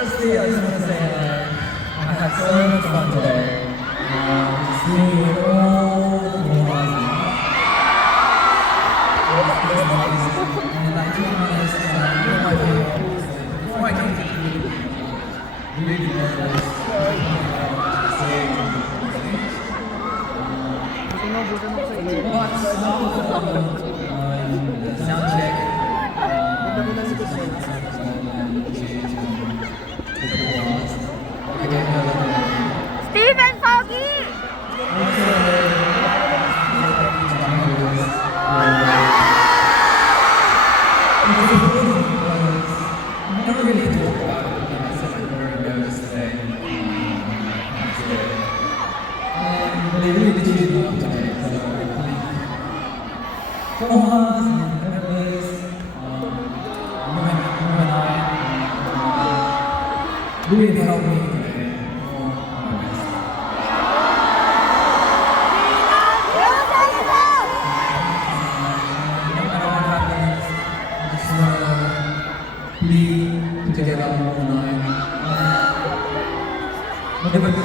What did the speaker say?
Firstly, I just want to say I had so much fun today. Seeing you all the people. And I do want to say, you're my favorite. Before I came to you, really nervous. But sound check. Stephen Foggy! I never really talk about it, but I said I'm very nervous today. But they really did treat me up today, so Thomas and Nicholas, you and I, really helped me today. Be together all night. Never do